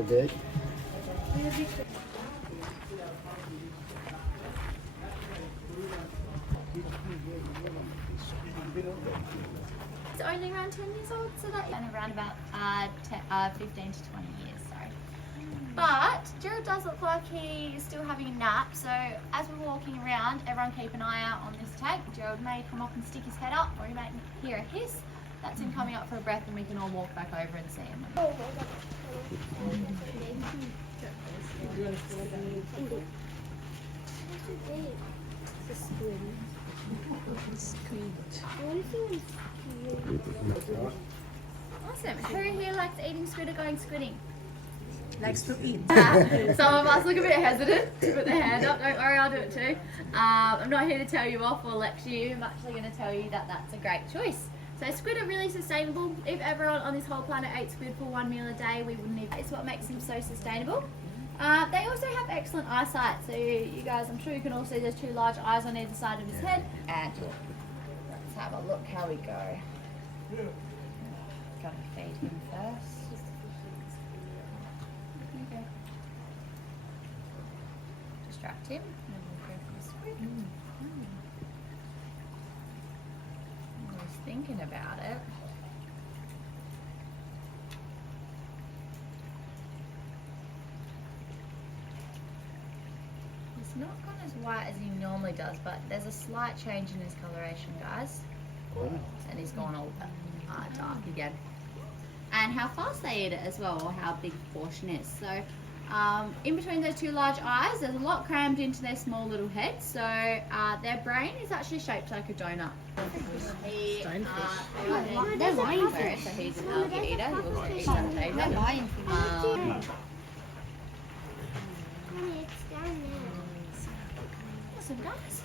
so big. It's only around 10 years old, so that's only around about 15 to 20 years, sorry. But Gerald does look like he is still having a nap, so as we're walking around, everyone keep an eye out on this tank. Gerald may come up and stick his head up, or he may hear a hiss. That's him coming up for a breath, and we can all walk back over and see him. Awesome. Who here likes eating squid or going squidding? Likes to eat. Some of us look a bit hesitant to put their hand up. Don't worry, I'll do it too. I'm not here to tell you off or lecture you. I'm actually going to tell you that that's a great choice. So squid are really sustainable. If everyone on this whole planet ate squid for one meal a day, we wouldn't even. It's what makes them so sustainable. They also have excellent eyesight. So you guys, I'm sure you can all see there's two large eyes on either side of his head. And let's have a look how we go. Gotta feed him first. Okay. Distract him, and then we'll go for the squid. He's thinking about it. He's not gone as white as he normally does, but there's a slight change in his coloration, guys. And he's gone all dark again. And how fast they eat it as well, or how big the portion is. So in between those two large eyes, there's a lot crammed into their small little heads. So their brain is actually shaped like a donut. They're lionfish. So he's an algae eater. He also eats Anastasia. They're lionfish. Awesome, guys.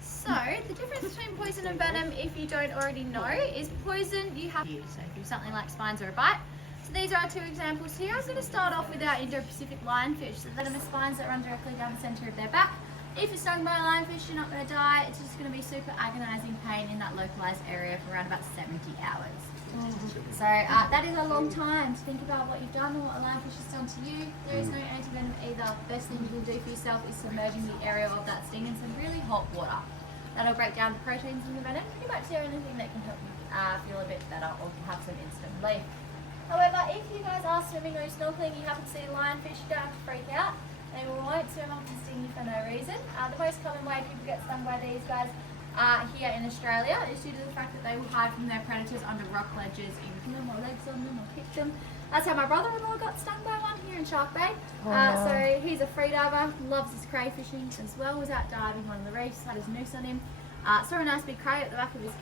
So, the difference between poison and venom, if you don't already know, is poison you have to use. So, if you're something like spines or a bite. So, these are our two examples here. I'm going to start off with our Indo-Pacific lionfish. So, venomous spines that run directly down the centre of their back. If you're stung by a lionfish, you're not going to die. It's just going to be super agonising pain in that localised area for around about 70 hours. So that is a long time to think about what you've done and what a lionfish has done to you. There is no anti-venom either. The best thing you can do for yourself is submerging the area of that sting in some really hot water. That'll break down the proteins in the venom. Pretty much the only thing that can help you feel a bit better or have some instant relief. However, if you guys are swimming or snorkeling, you happen to see a lionfish, you don't have to freak out. They won't swim up and sting you for no reason. The most common way people get stung by these guys here in Australia is due to the fact that they will hide from their predators under rock ledges, in them or legs on them or kick them. That's how my brother-in-law got stung by one here in Shark Bay. So he's a freediver, loves his crayfishing as well. Was out diving on the reefs, had his noose on him. Saw a nice big cray at the back of his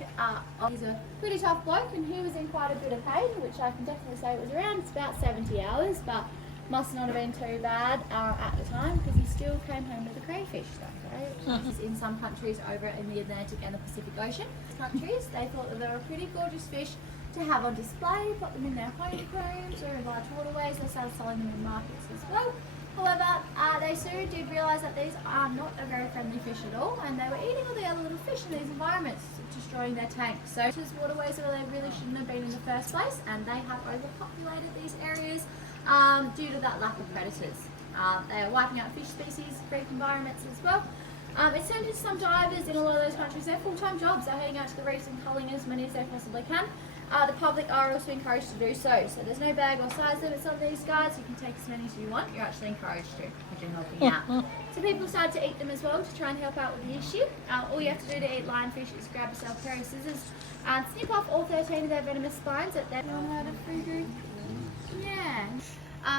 he's a pretty tough bloke, and he was in quite a bit of pain, which I can definitely say was around about 70 hours, but must not have been too bad at the time, because he still came home with a crayfish that day. In some countries over in the Atlantic and the Pacific Ocean countries, they thought that they were pretty gorgeous fish to have on display, put them in their honeycombs or in large waterways. They started selling them in markets as well. However, they soon did realise that these are not a very friendly fish at all, and they were eating all the other little fish in these environments, destroying their tanks. So there's waterways where they really shouldn't have been in the first place, and they have overpopulated these areas due to that lack of predators. They are wiping out fish species, reef environments as well. It's turned into some divers in a lot of those countries. They're full-time jobs. They're heading out to the reefs and culling as many as they possibly can. The public are also encouraged to do so. So there's no bag or size limits on these guys. You can take as many as you want. You're actually encouraged to because you're helping out. So people started to eat them as well to try and help out with the issue. All you have to do to eat lionfish is grab yourself a pair of scissors and snip off all 13 of their venomous spines at their Yeah.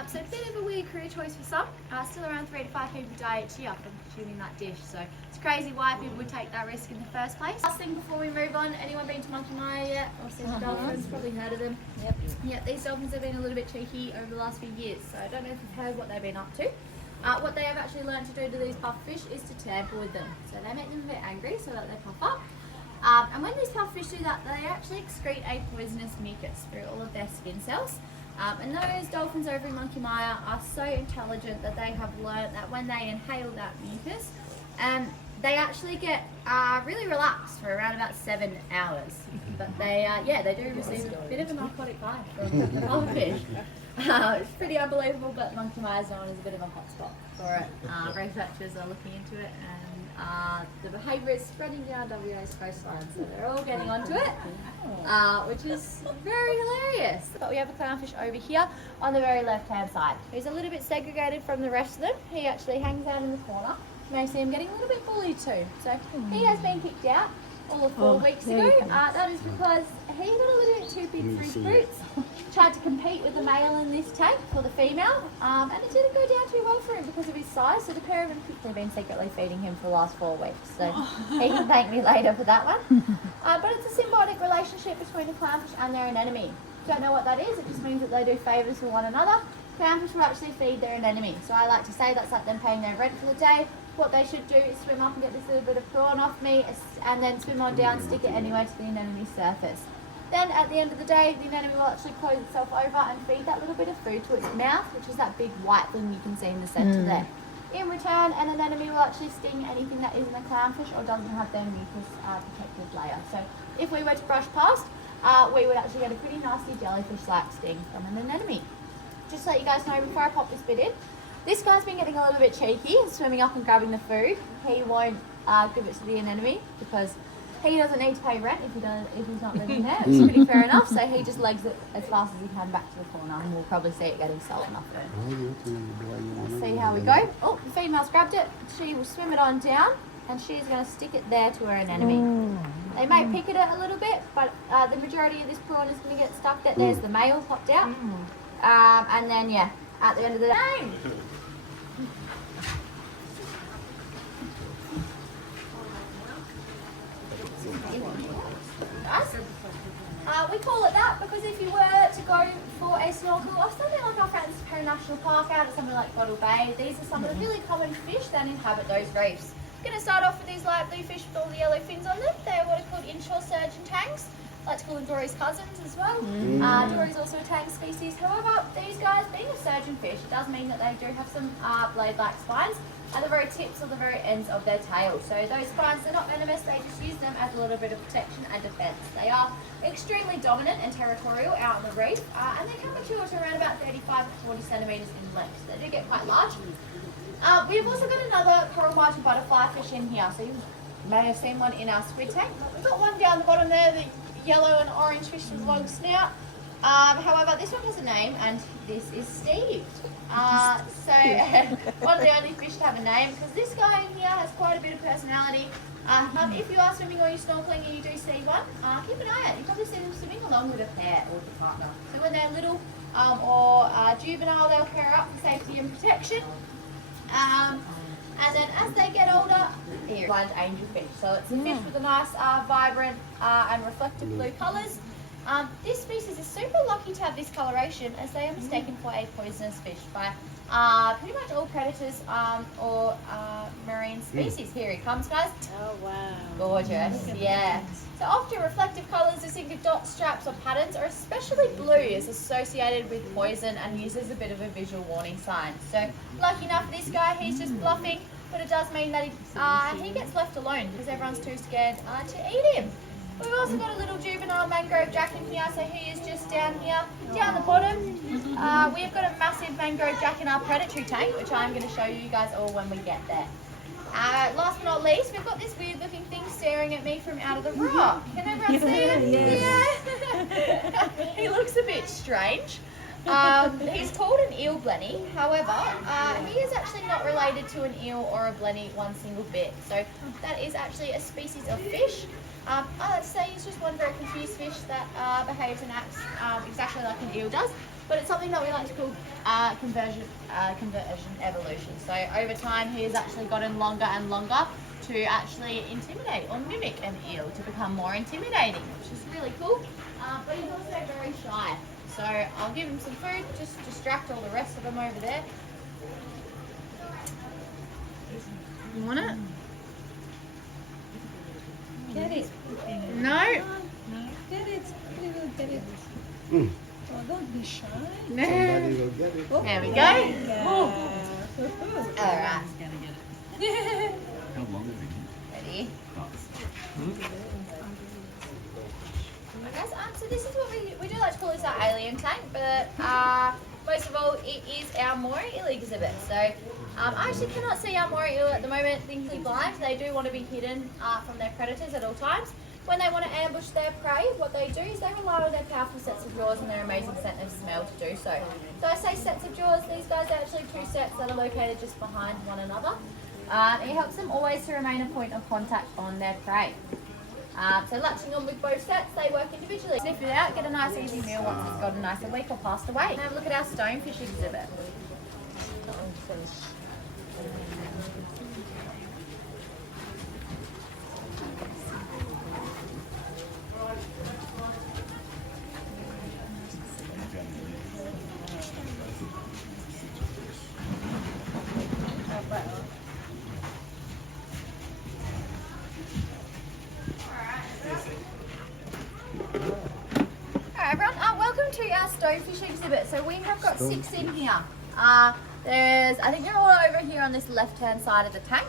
So a bit of a weird career choice for some. Still around 3 to 5 people die each year from consuming that dish. So it's crazy why people would take that risk in the first place. Last thing before we move on, anyone been to Monkey Maya yet? Or seen the dolphins? Probably heard of them. Yep, these dolphins have been a little bit cheeky over the last few years. So I don't know if you've heard what they've been up to. What they have actually learned to do to these pufferfish is to tamper with them. So they make them a bit angry so that they puff up. And when these pufferfish do that, they actually excrete a poisonous mucus through all of their skin cells. And those dolphins over in Monkey Maya are so intelligent that they have learned that when they inhale that mucus, they actually get really relaxed for around about 7 hours. But they do receive a bit of a narcotic high from the goldfish. It's pretty unbelievable, but Monkey Mia is known as a bit of a hotspot for it. Researchers are looking into it, and the behaviour is spreading down WA's coastline, so they're all getting onto it, which is very hilarious. But we have a clownfish over here on the very left-hand side. He's a little bit segregated from the rest of them. He actually hangs out in the corner. You may see him getting a little bit bullied too. So he has been kicked out all of 4 weeks ago. That is because he got a little bit too big for his boots. Tried to compete with the male in this tank for the female, and it didn't go down too well for him because of his size. So the pair of them have been secretly feeding him for the last 4 weeks. So he can thank me later for that one. But it's a symbiotic relationship between a clownfish and their anemone. Don't know what that is. It just means that they do favours for one another. Clownfish will actually feed their anemone. So I like to say that's like them paying their rent for the day. What they should do is swim up and get this little bit of prawn off me, and then swim on down, stick it anyway to the anemone surface. Then at the end of the day, the anemone will actually close itself over and feed that little bit of food to its mouth, which is that big white thing you can see in the centre there. In return, an anemone will actually sting anything that isn't a clownfish or doesn't have their mucus protective layer. So if we were to brush past, we would actually get a pretty nasty jellyfish-like sting from an anemone. Just to let you guys know before I pop this bit in, this guy's been getting a little bit cheeky and swimming up and grabbing the food. He won't give it to the anemone because he doesn't need to pay rent if he's not living there. It's pretty fair enough. So he just legs it as fast as he can back to the corner, and we'll probably see it getting stolen off him. Let's see how we go. Oh, the female's grabbed it. She will swim it on down, and she's going to stick it there to her anemone. They may pick at it a little bit, but the majority of this prawn is going to get stuck. There's the male popped out, and then at the end of the day. We call it that because if you were to go for a snorkel or something like our friends Perry National Park out at something like Bottle Bay, these are some of the really common fish that inhabit those reefs. I'm going to start off with these light blue fish with all the yellow fins on them. They're what are called inshore sturgeon tangs. I like to call them Dory's cousins as well. Dory's also a tang species. However, these guys, being a sturgeon fish, it does mean that they do have some blade-like spines at the very tips or the very ends of their tail. So those spines, they're not venomous, they just use them as a little bit of protection and defence. They are extremely dominant and territorial out on the reef, and they can mature to around about 35 to 40 centimetres in length. So they do get quite large. We've also got another coral martin butterfly fish in here. So you may have seen one in our squid tank. We've got one down the bottom there, the yellow and orange fish with a long snout. However, this one has a name, and this is Steve. So one of the only fish to have a name, because this guy in here has quite a bit of personality. If you are swimming or you're snorkeling and you do see one, keep an eye out. You probably see them swimming along with a pair or with a partner. So when they're little or juvenile, they'll pair up for safety and protection. And then as they get older, here, blind angelfish. So it's a fish with a nice, vibrant and reflective blue colours. This species is super lucky to have this coloration, as they are mistaken for a poisonous fish by pretty much all predators or marine species. Here he comes, guys. Oh, wow. Gorgeous, yeah. So often reflective colours, distinctive dots, stripes or patterns, or especially blue, is associated with poison and used as a bit of a visual warning sign. So lucky enough, this guy, he's just bluffing, but it does mean that he gets left alone because everyone's too scared to eat him. We've also got a little juvenile mangrove jack in here, so he is just down here, down the bottom. We've got a massive mangrove jack in our predatory tank, which I'm going to show you guys all when we get there. Last but not least, we've got this weird looking thing staring at me from out of the rock. Can everyone see him? Yeah. He looks a bit strange. He's called an eel blenny. However, he is actually not related to an eel or a blenny one single bit. So that is actually a species of fish. I like to say he's just one very confused fish that behaves and acts exactly like an eel does. But it's something that we like to call conversion evolution. So over time, he has actually gotten longer and longer to actually intimidate or mimic an eel to become more intimidating, which is really cool. But he's also very shy. So I'll give him some food, just distract all the rest of them over there. You want it? Get it. No. No. Get it. We will get it. Oh, don't be shy. Somebody will get it. There we go. Yeah. All right. Gotta get it. How long have you ready. Guys, so this is what we do like to call this our alien tank, but most of all, it is our Moray eel exhibit. So I actually cannot see our Moray eel at the moment, thinly blind. They do want to be hidden from their predators at all times. When they want to ambush their prey, what they do is they rely on their powerful sets of jaws and their amazing scent of smell to do so. So I say sets of jaws, these guys are actually two sets that are located just behind one another. It helps them always to remain a point of contact on their prey. So latching on with both sets, they work individually. Sniff it out, get a nice easy meal once it's gotten nice a week or passed away. And have a look at our stonefish exhibit. Welcome to our stonefish exhibit. So we have got 6 in here. I think they're all over here on this left-hand side of the tank.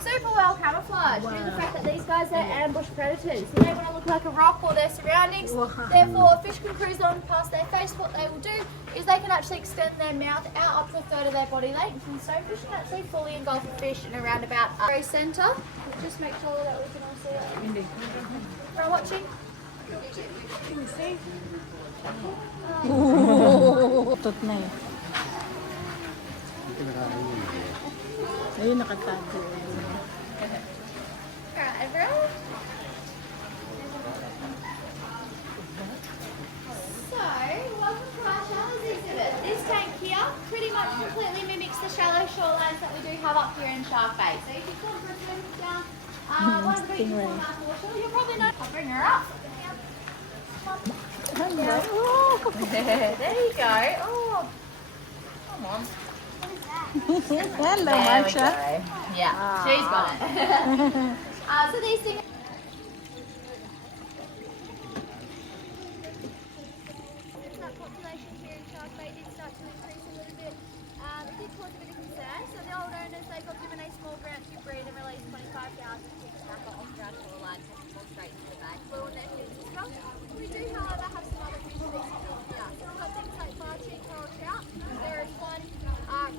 Super well camouflaged due to the fact that these guys are ambush predators. So they want to look like a rock or their surroundings. Therefore, a fish can cruise on past their face. What they will do is they can actually extend their mouth out up to a third of their body length. And stonefish can actually fully engulf a fish in around about very centre. Just make sure that we can all see it. We're watching. Can you see? Tot na eh. Ayun, nakatago. Alright, everyone. So, welcome to our shallows exhibit. This tank here pretty much completely mimics the shallow shorelines that we do have up here in Shark Bay. So if you've gone for a swim down one of the beaches on our foreshore, you'll probably know. I'll bring her up. Hello. There you go. Oh, come on. Hello, There we Marcia. go. Yeah, she's got it. So these things. Population here in Shark Bay did start to increase a little bit. It did cause a bit of concern. So the old owners, they got given a small grant to breed and release 25,000 chicks back off ground to the line, straight to the bag. Blue and their feet as well. We do, however, have some other fish species in here. So we've got things like barcheat, coral trout. There is one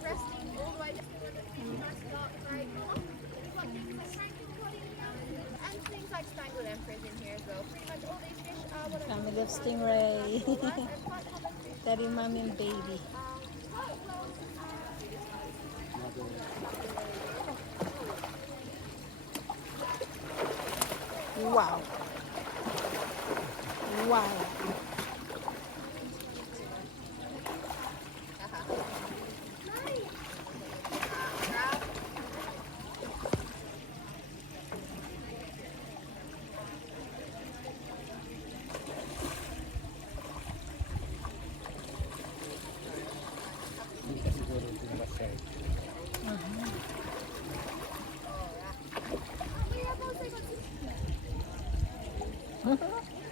resting all the way down to the nice dark grey colour. We've got things like franklin cod in here, and things like spangled emperors in here as well. Pretty much all these fish are what Family of stingray. Daddy, mommy, and baby. Wow. Wow.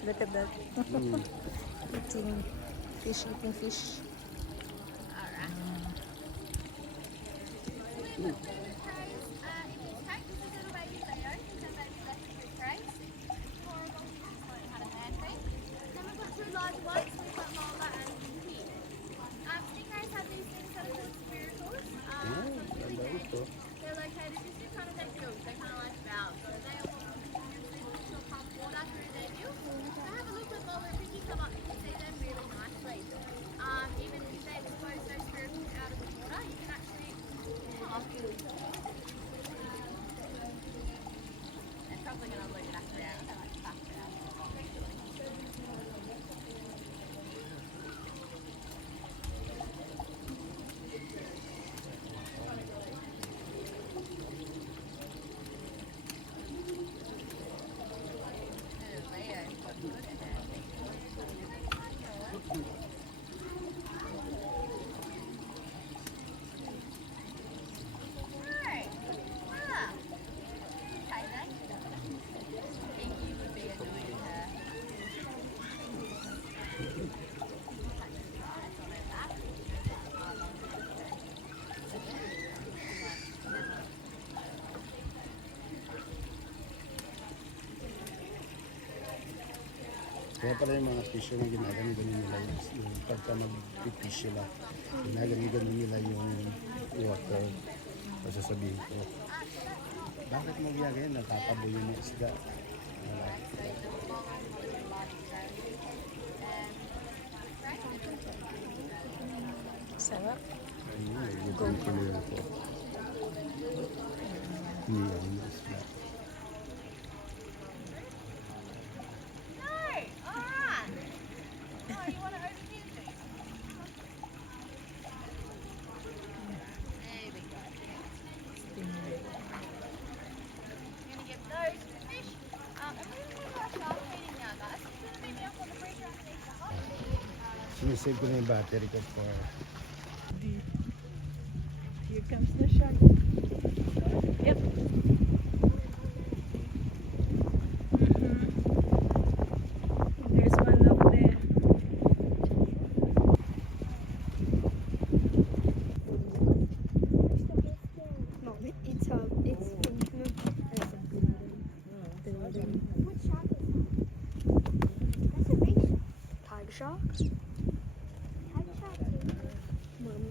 Look at that. Eating fish, eating fish. Alright. Two large ones, we've got Mola and Pinky. Stingrays have these things that are called spiracles. They're located just in front of their gills. They're kind of like valves. So they are to pump water through their gills. So have a look at Mola and Pinky come up. You can see them really nicely. Even if they expose those spiracles out of the water, you can actually Kaya pala yung mga tissue na ginagamit nila yung pagka mag-tissue lang. Ginagamit nila yung water. Kasi sabihin ko, bakit mo ginagawa? Natataboy yung mga isda. Sarap. Gutom ko na po. Hindi yung mga isda. Sinisave ko na yung battery ko for... Here comes the shark. Yep. There's one up there. No, it's pink. No, it's a building. What shark is that? That's a big shark. Tiger shark? Tiger shark. Mom,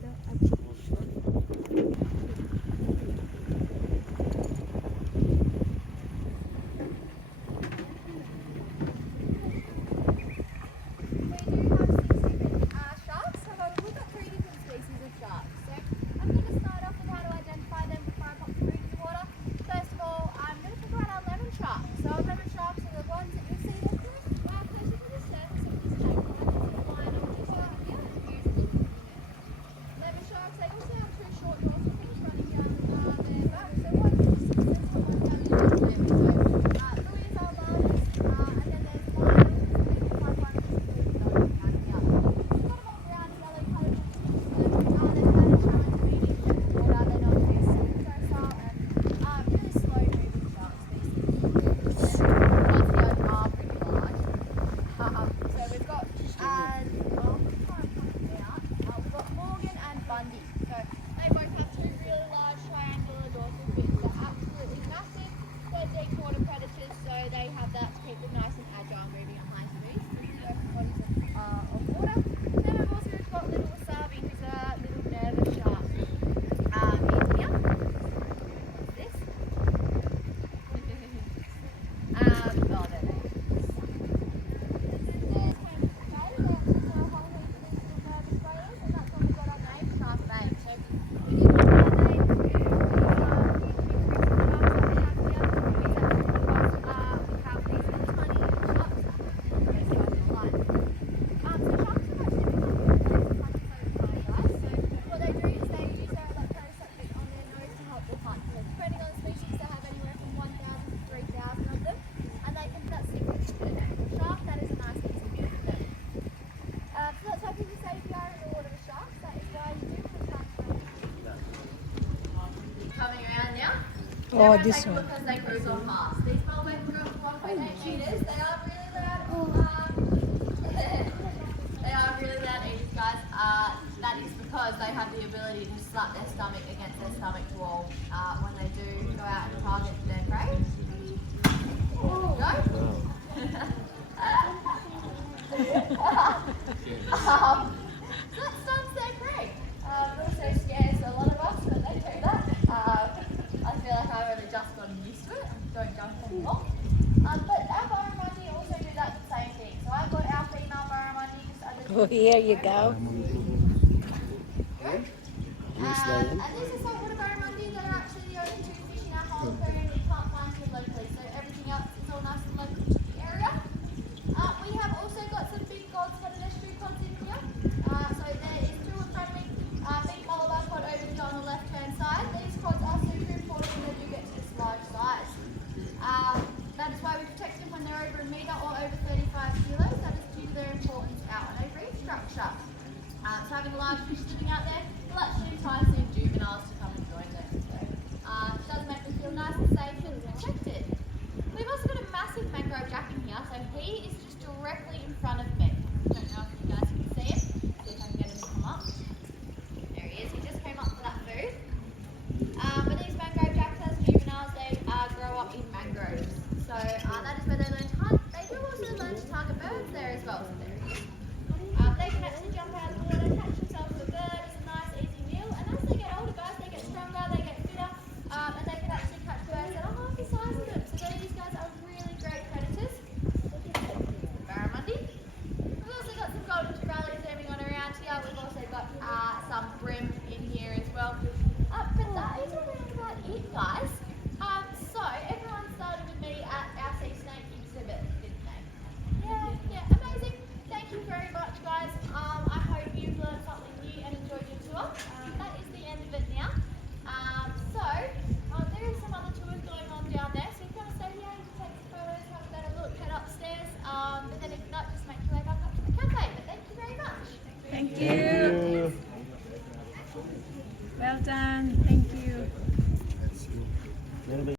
Oh, this one. Because they cruise on Mars. These went from 1.8 meters. They are really loud. They are really loud eaters, guys. That is because they have the ability to slap their stomach against their stomach wall when they do go out and target their prey. Go. That stuns their prey. It also scares a lot of us when they do that. I feel like I've only just gotten used to it. I don't jump anymore. But our barramundi also do that same thing. So I've got our female barramundi just under Oh, here you go. and this is saltwater barramundi that are actually the only two fish in our whole aquarium we can't find here locally. So everything else is all nice and local to the area. We have also got some big gold-spotted estuary pods in here. So there is two in front of me. Big Malabar pod over here on the left-hand side. These pods are super important when they do get to this large size. That is why we protect them when they're over a metre or over 35 kilos. That is due to their importance out on a reef structure. So having a large fish living out there will actually entice